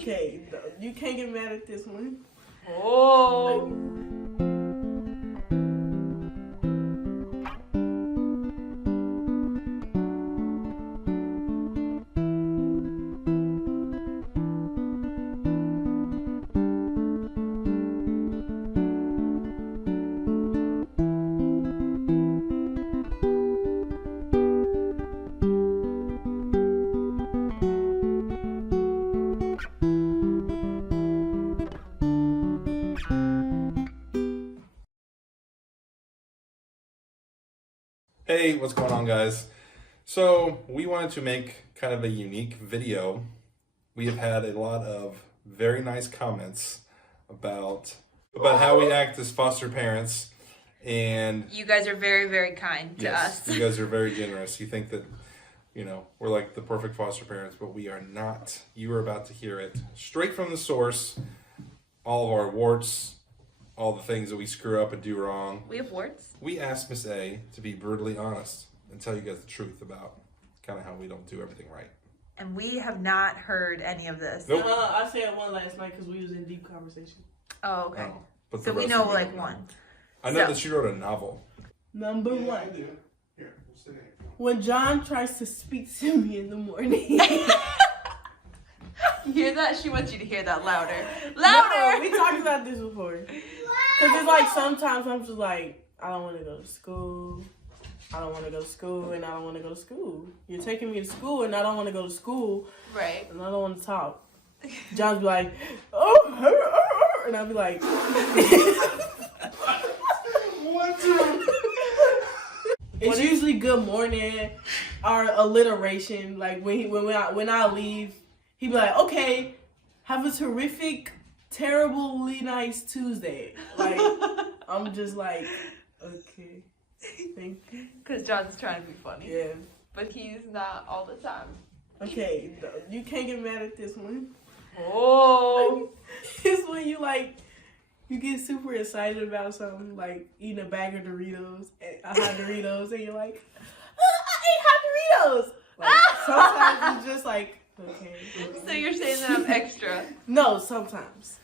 Okay, you can't get mad at this one. Oh. Hey, what's going on, guys? So we wanted to make kind of a unique video. We have had a lot of very nice comments about how we act as foster parents, and You guys are very, very kind to yes, us. you guys are very generous. You think that, we're like the perfect foster parents, but we are not. You are about to hear it straight from the source. All of our warts, all the things that we screw up and do wrong. We have warts. We asked Miss A to be brutally honest and tell you guys the truth about kind of how we don't do everything right. And we have not heard any of this. Nope. I said one last night because we was in deep conversation. Oh, okay. Oh, but So the we rest know of you like don't know. one. I know So- that she wrote a novel. Number I one, do. Here, we'll sit in. when John tries to speak to me in the morning. You hear that? She wants you to hear that louder. No, Louder! we talked about this before. Because it's like sometimes I'm just like, I don't want to go to school. I don't want to go to school and I don't want to go to school. You're taking me to school and I don't want to go to school Right. and I don't want to talk. John's be like, oh, and I'll be like, it's usually good morning or alliteration. Like when I leave, he be like, okay, have a terrific, terribly nice Tuesday. Like I'm just like, okay, thank you. Because John's trying to be funny. Yeah. But he's not all the time. Okay, you can't get mad at this one. Oh. It's when you get super excited about something, like eating a bag of Doritos, hot Doritos, and you're like, I ate hot Doritos. Like, sometimes it's just like, okay. So you're saying that I'm extra. No, sometimes.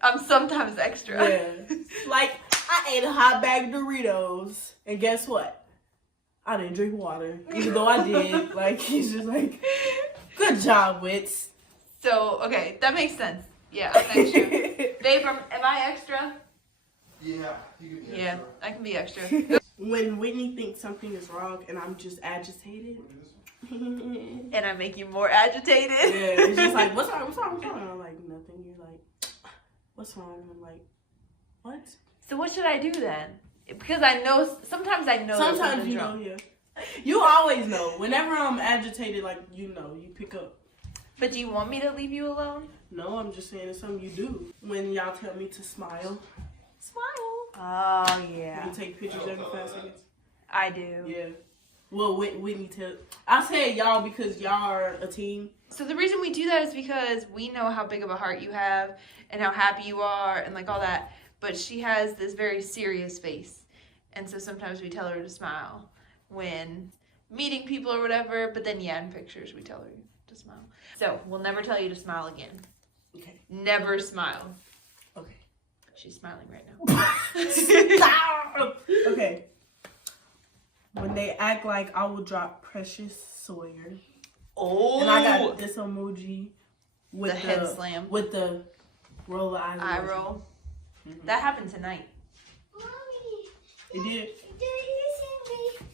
I'm sometimes extra. Yeah. Like, I ate a hot bag of Doritos, and guess what? I didn't drink water, even though I did. Like, he's just like, good job, Wits. So, okay, that makes sense. Yeah, I'm extra. Babe, am I extra? Yeah, you can be Yeah, I can be extra. When Whitney thinks something is wrong and I'm just agitated. And I make you more agitated. Yeah, it's just like, what's wrong? I'm like, nothing. You're like, what's wrong? I'm like, what? So what should I do then? Because I know, sometimes I know that Sometimes something's you know, wrong. yeah. You always know. Whenever I'm agitated, like, you know, you pick up. But do you want me to leave you alone? No, I'm just saying it's something you do. When y'all tell me to smile. Smile. Oh, yeah. You take pictures every 5 seconds. I do. Yeah. Well, Whitney tell. I say y'all because y'all are a team. So the reason we do that is because we know how big of a heart you have and how happy you are and like all that. But she has this very serious face. And so sometimes we tell her to smile when meeting people or whatever. But then, yeah, in pictures we tell her to smile. So we'll never tell you to smile again. Okay. Never smile. Okay. She's smiling right now. Stop! Okay. When they act like I will drop Precious Sawyer. Oh. And I got this emoji with The head slam. With the roll of eyes. Eye emoji. roll. Mhm. That happened tonight. Mommy, It did. do you see me?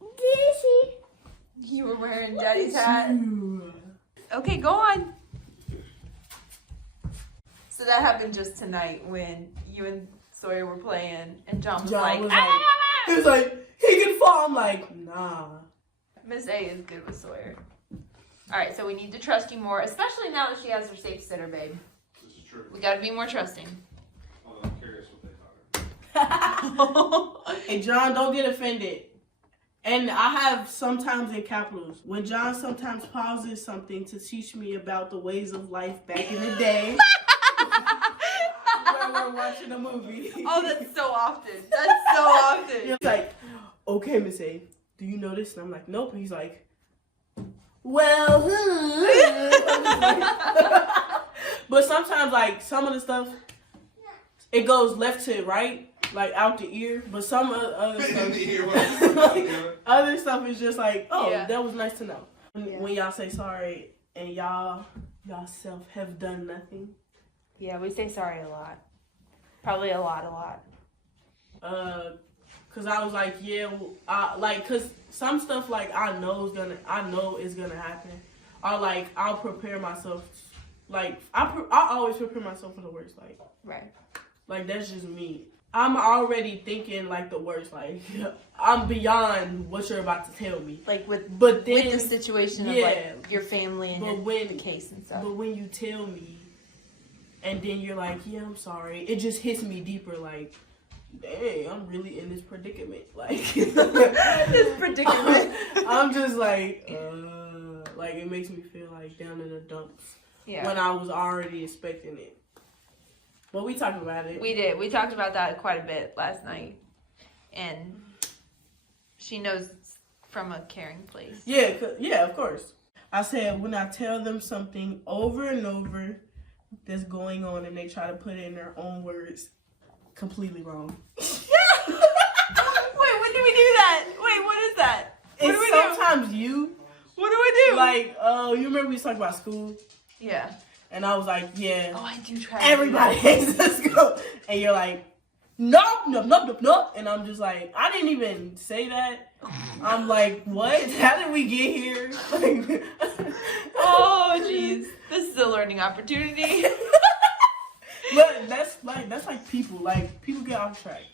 Do you see? You were wearing Daddy's hat. Ooh. Okay, go on. So that happened just tonight when you and Sawyer were playing and John was like, He was like, he can fall. I'm like, nah. Miss A is good with Sawyer. All right, so we need to trust you more, especially now that she has her safe sitter, babe. This is true. We got to be more trusting. Although I'm curious what they thought. Hey, John, don't get offended. And I have sometimes in capitals. When John sometimes pauses something to teach me about the ways of life back in the day. When we're watching a movie. Oh, that's so often. That's so often. He's like, okay, Miss A, do you know this? And I'm like, nope. And he's like, well, But sometimes, like, some of the stuff, it goes left to right, like out the ear. But some other stuff, other stuff is just like, oh, that was nice to know. When y'all say sorry and y'all self have done nothing. Yeah, we say sorry a lot. Probably a lot. Cause I was like, cause some stuff like I know is gonna happen. Or like I'll prepare myself. Like I always prepare myself for the worst. Like right. Like that's just me. I'm already thinking like the worst. Like I'm beyond what you're about to tell me. Like with the situation of like your family and the case and stuff. But when you tell me, and then you're like, yeah, I'm sorry. It just hits me deeper. Like, dang, I'm really in this predicament. Like this predicament. I'm just like it makes me feel like down in the dumps. Yeah. When I was already expecting it. Well, we talked about it. We did. We talked about that quite a bit last night. And she knows from a caring place. Yeah, of course. I said when I tell them something over and over that's going on and they try to put it in their own words, completely wrong. Wait, when do we do that? Wait, what is that? What do we sometimes do? You. What do we do? Like, you remember we talked about school? Yeah. And I was like, yeah. Oh, I do try. Everybody hates the school. And you're like, nope. And I'm just like, I didn't even say that. I'm like, what? How did we get here? Oh, jeez. This is a learning opportunity. But that's like people. Like, people get off track.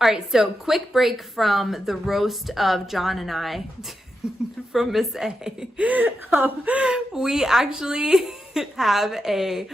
All right, so quick break from the roast of John and I. From Miss A. We actually have a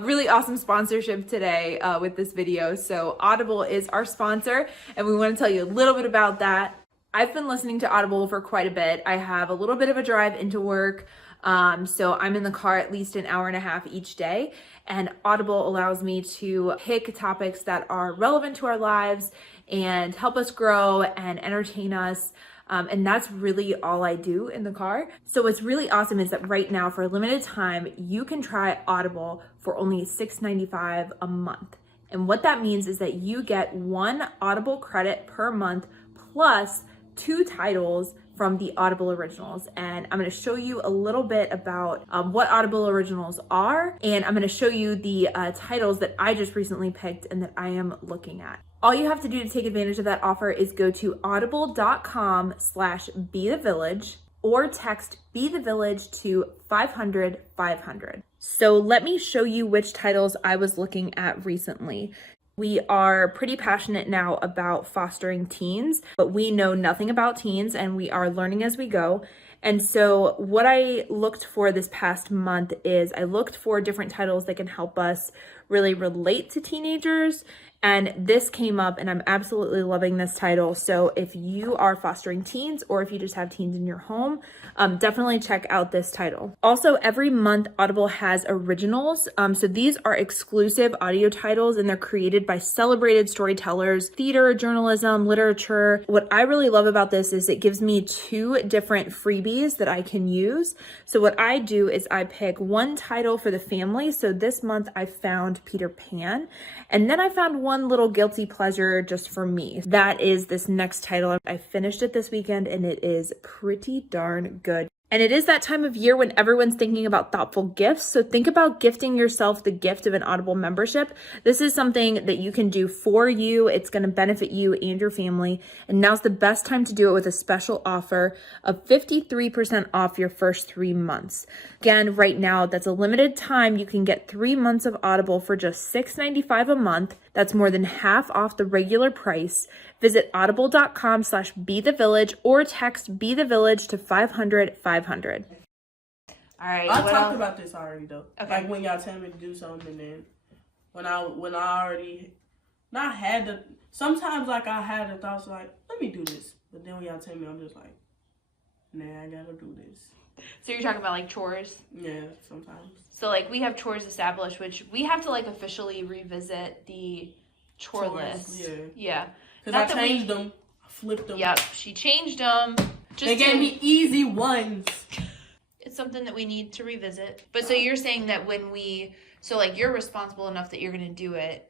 really awesome sponsorship today with this video. So Audible is our sponsor, and we want to tell you a little bit about that. I've been listening to Audible for quite a bit. I have a little bit of a drive into work, so I'm in the car at least an hour and a half each day, and Audible allows me to pick topics that are relevant to our lives and help us grow and entertain us. And that's really all I do in the car. So what's really awesome is that right now, for a limited time, you can try Audible for only $6.95 a month. And what that means is that you get 1 Audible credit per month plus 2 titles from the Audible Originals. And I'm gonna show you a little bit about what Audible Originals are. And I'm gonna show you the titles that I just recently picked and that I am looking at. All you have to do to take advantage of that offer is go to audible.com/BeTheVillage or text BeTheVillage to 500-500. So let me show you which titles I was looking at recently. We are pretty passionate now about fostering teens, but we know nothing about teens and we are learning as we go. And so what I looked for this past month is I looked for different titles that can help us really relate to teenagers. And this came up and I'm absolutely loving this title. So if you are fostering teens or if you just have teens in your home, definitely check out this title. Also, every month Audible has originals. So these are exclusive audio titles and they're created by celebrated storytellers, theater, journalism, literature. What I really love about this is it gives me 2 different freebies that I can use. So what I do is I pick 1 title for the family. So this month I found Peter Pan, and then I found one little guilty pleasure just for me. That is this next title. I finished it this weekend and it is pretty darn good. And it is that time of year when everyone's thinking about thoughtful gifts. So think about gifting yourself the gift of an Audible membership. This is something that you can do for you. It's going to benefit you and your family. And now's the best time to do it with a special offer of 53% off your first 3 months. Again, right now, that's a limited time. You can get 3 months of Audible for just $6.95 a month. That's more than half off the regular price. Visit audible.com/BeTheVillage or text BeTheVillage to 500-500. All right. I talked about this already though. Okay. Like when y'all tell me to do something, and then when I already not had the sometimes like I had the thoughts like let me do this, but then when y'all tell me, I'm just like, nah, I gotta do this. So you're talking about like chores? Yeah, sometimes. So like we have chores established, which we have to like officially revisit the chore list. Yeah. Because I changed them, I flipped them. Yep, she changed them. They gave me easy ones. it's something that we need to revisit. But so you're saying that so like you're responsible enough that you're going to do it.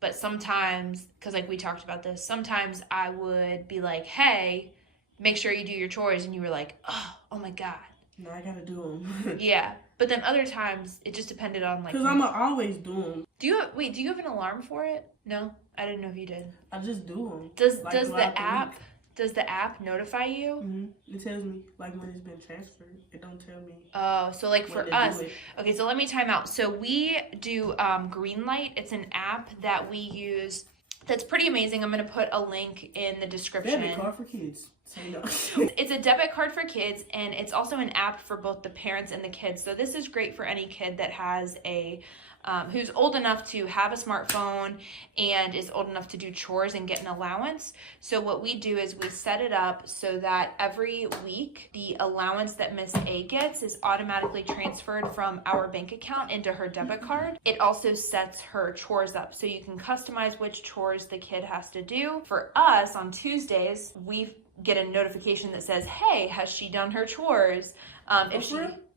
But sometimes, because like we talked about this, sometimes I would be like, hey, make sure you do your chores. And you were like, oh my God. No, I gotta do them. Yeah. But then other times it just depended on like. Because I'm always do them. Do you have an alarm for it? No? I didn't know if you did. I just do them. Does the app notify you? Mm-hmm. It tells me like when it's been transferred. It don't tell me. Oh, so like for us, okay, so let me time out. So we do Greenlight. It's an app that we use that's pretty amazing. I'm going to put a link in the description. Debit card for kids. No. It's a debit card for kids, and it's also an app for both the parents and the kids. So this is great for any kid that has who's old enough to have a smartphone and is old enough to do chores and get an allowance. So what we do is we set it up so that every week the allowance that Miss A gets is automatically transferred from our bank account into her debit card. It also sets her chores up so you can customize which chores the kid has to do. For us on Tuesdays, we get a notification that says, hey, has she done her chores?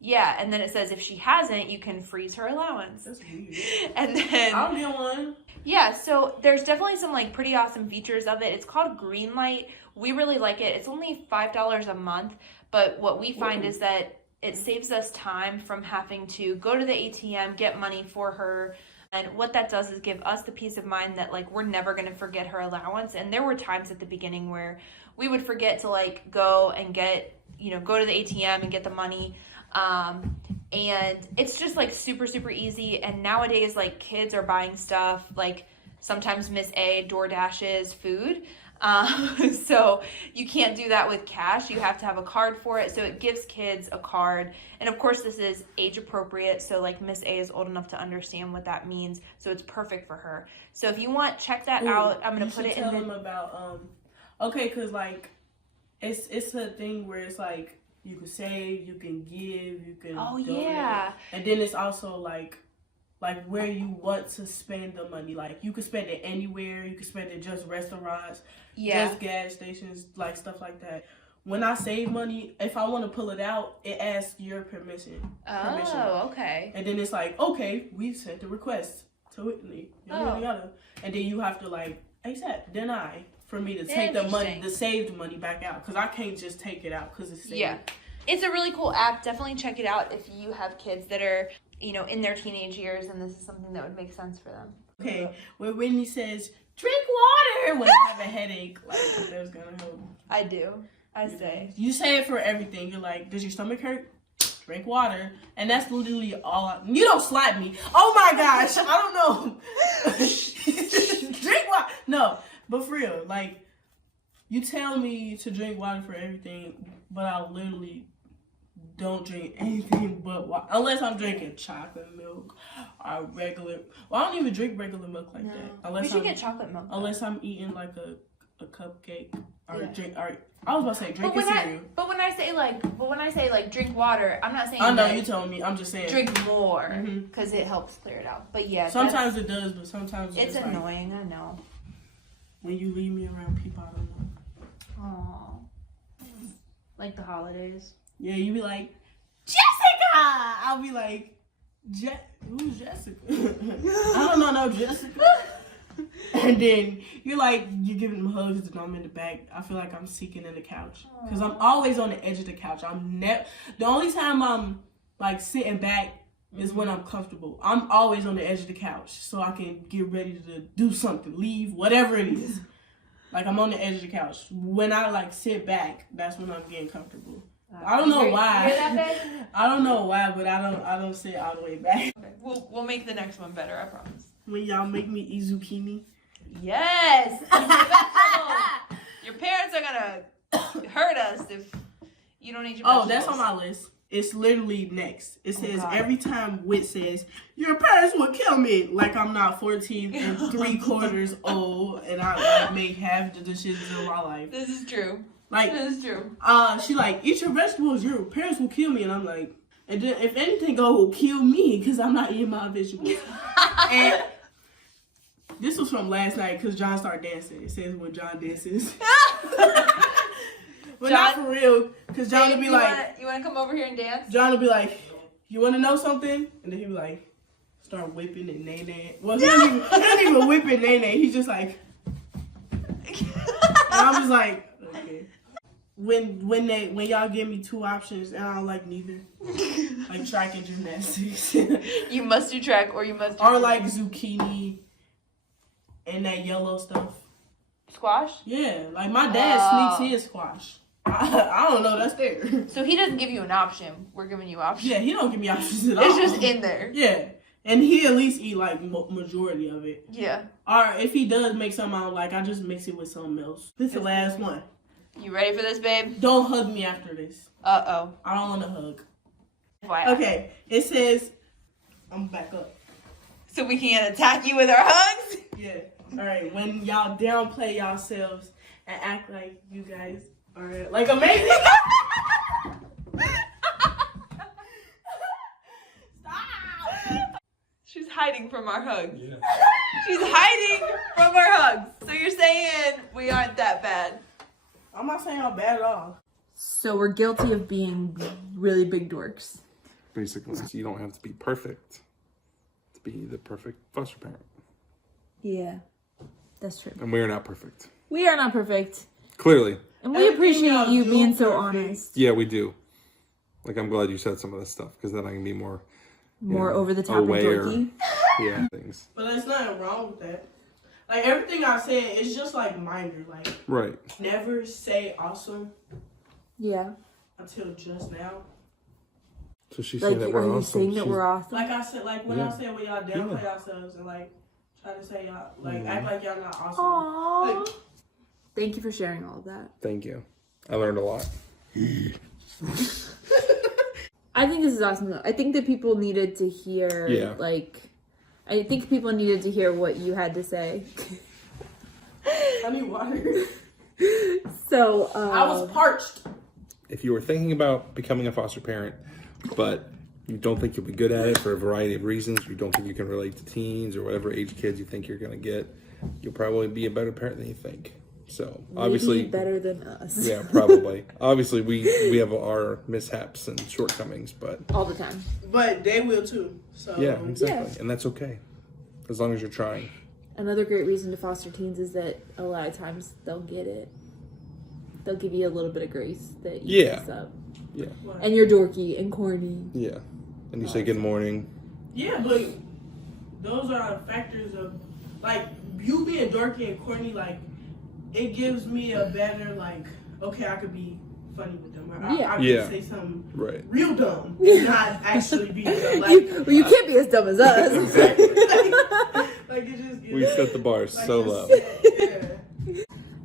Yeah, and then it says if she hasn't, you can freeze her allowance. That's weird. And then I'll get one. Yeah, so there's definitely some like pretty awesome features of it. It's called Greenlight. We really like it. It's only $5 a month, but what we find is that it saves us time from having to go to the ATM, get money for her. And what that does is give us the peace of mind that like we're never going to forget her allowance. And there were times at the beginning where we would forget to like go and go to the ATM and get the money. And it's just like super, super easy. And nowadays, like kids are buying stuff, like sometimes Miss A DoorDashes food. So you can't do that with cash. You have to have a card for it. So it gives kids a card. And of course, this is age appropriate. So like Miss A is old enough to understand what that means. So it's perfect for her. So if you want, check that out. I'm going to put it in. Tell them about, okay, because like it's a thing where it's like, you can save, you can give, you can donate. Yeah. And then it's also like where you want to spend the money. Like you can spend it anywhere. You can spend it just restaurants, just gas stations, like stuff like that. When I save money, if I want to pull it out, it asks your permission. Oh, okay. And then it's like, okay, we sent the request to Whitney. Yada. And then you have to like accept, deny. For me to take the money, the saved money back out. Because I can't just take it out because it's saved. Yeah. It's a really cool app. Definitely check it out if you have kids that are, in their teenage years and this is something that would make sense for them. Okay. When Whitney says, drink water when I have a headache, like, that's going to help. I do. I say. You say it for everything. You're like, does your stomach hurt? Drink water. And that's literally all you don't slap me. Oh my gosh. I don't know. Drink water. No. But for real, like, you tell me to drink water for everything, but I literally don't drink anything but water. Unless I'm drinking chocolate milk or regular. Well, I don't even drink regular milk like that. We should get chocolate milk. Unless I'm eating like a cupcake or drink. Or I was about to say drink a cereal. But when I say like drink water, I'm not saying. I know you told me. I'm just saying drink more because it helps clear it out. But yeah, sometimes it does, but sometimes it's annoying. Like, I know. When you leave me around people, I don't know. Aww. Like the holidays. Yeah, you be like, Jessica! I'll be like, who's Jessica? I don't know no Jessica. And then you're giving them hugs and I'm in the back. I feel like I'm seeking in the couch. Because I'm always on the edge of the couch. The only time I'm like sitting back is when I'm comfortable. I'm always on the edge of the couch so I can get ready to do something, leave, whatever it is. Like I'm on the edge of the couch. When I like sit back, that's when I'm getting comfortable. I don't know why. You're that bad? I don't know why, but I don't sit all the way back. Okay. We'll make the next one better, I promise. When y'all make me eat zucchini. Yes. Your parents are gonna hurt us if you don't eat your vegetables. Oh, that's on my list. It's literally next. It says every time Whit says, your parents would kill me. Like I'm not 14 and 3/4 old and I make half the decisions in my life. This is true. Like, this is true. She like, eat your vegetables. Your parents will kill me. And I'm like, and then if anything, God will kill me because I'm not eating my vegetables. And this was from last night because John started dancing. It says when John dances. But not for real, because John would be like, you want to come over here and dance? John would be like, you want to know something? And then he'd be like, start whipping and nay-nay. Well, he doesn't even whip and nay-nay. He's just like, and I'm just like, okay. When y'all give me two options and I don't like neither, like track and gymnastics, You must do track or you must do or like zucchini and that yellow stuff. squash. Yeah, like my dad sneaks his squash. I don't know, that's there. So he doesn't give you an option. We're giving you options. Yeah, he don't give me options at all. It's just in there. Yeah, and he at least eat like majority of it. Yeah. Or if he does make something I don't like, I just mix it with something else. This is the last one. You ready for this, babe? Don't hug me after this. Uh-oh. I don't want to hug. FYI. Okay, it says, I'm back up. So we can't attack you with our hugs? Yeah. All right, when y'all downplay yourselves and act like you guys are like amazing. Stop. She's hiding from our hugs. Yeah. She's hiding from our hugs. So you're saying we aren't that bad? I'm not saying I'm bad at all. So we're guilty of being really big dorks. Basically, so you don't have to be perfect to be the perfect foster parent. Yeah, that's true. And we are not perfect. We are not perfect. Clearly. And we Everything appreciate y'all you do being so perfect. honest. Yeah, we do. Like, I'm glad you said some of this stuff because then I can be more More know, over the top aware. and dorky. Yeah, things. But there's nothing wrong with that. Like everything I said, it's just like minor. Like Right. never say awesome Yeah. until just now. So she's Like, saying that are we're you awesome. saying that She's- we're awesome? Like I said, like when Yeah. I said when y'all downplay Yeah. yourselves and like try to say y'all like Mhm. act like y'all not awesome. Aww. Like, Thank you for sharing all of that. Thank you. I learned a lot. I think this is awesome though. I think that people needed to hear, Yeah. I think people needed to hear what you had to say. I need water. So, I was parched. If you were thinking about becoming a foster parent, but you don't think you'll be good at it for a variety of reasons, you don't think you can relate to teens or whatever age kids you think you're going to get, you'll probably be a better parent than you think. So, obviously, maybe better than us. yeah, probably. Obviously, we have our mishaps and shortcomings, but All the time. But they will too. So yeah, exactly. Yeah. And that's okay. As long as you're trying. Another great reason to foster teens is that a lot of times they'll get it. They'll give you a little bit of grace that you Yeah. mess up. Yeah. And you're dorky and corny. Yeah. And you say good morning. Yeah, but those are factors of like you being dorky and corny. Like it gives me a better like okay, I could be funny with them. I could Yeah. say something Right. real dumb and not actually be dumb. Like you can't be as dumb as us. exactly. Like it just We set the bar like so low. Yeah.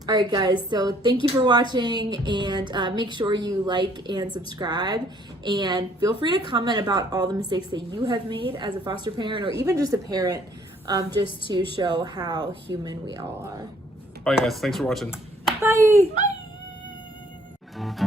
Alright guys, so thank you for watching, and make sure you like and subscribe, and feel free to comment about all the mistakes that you have made as a foster parent or even just a parent, just to show how human we all are. All right, guys. Thanks for watching. Bye! Bye.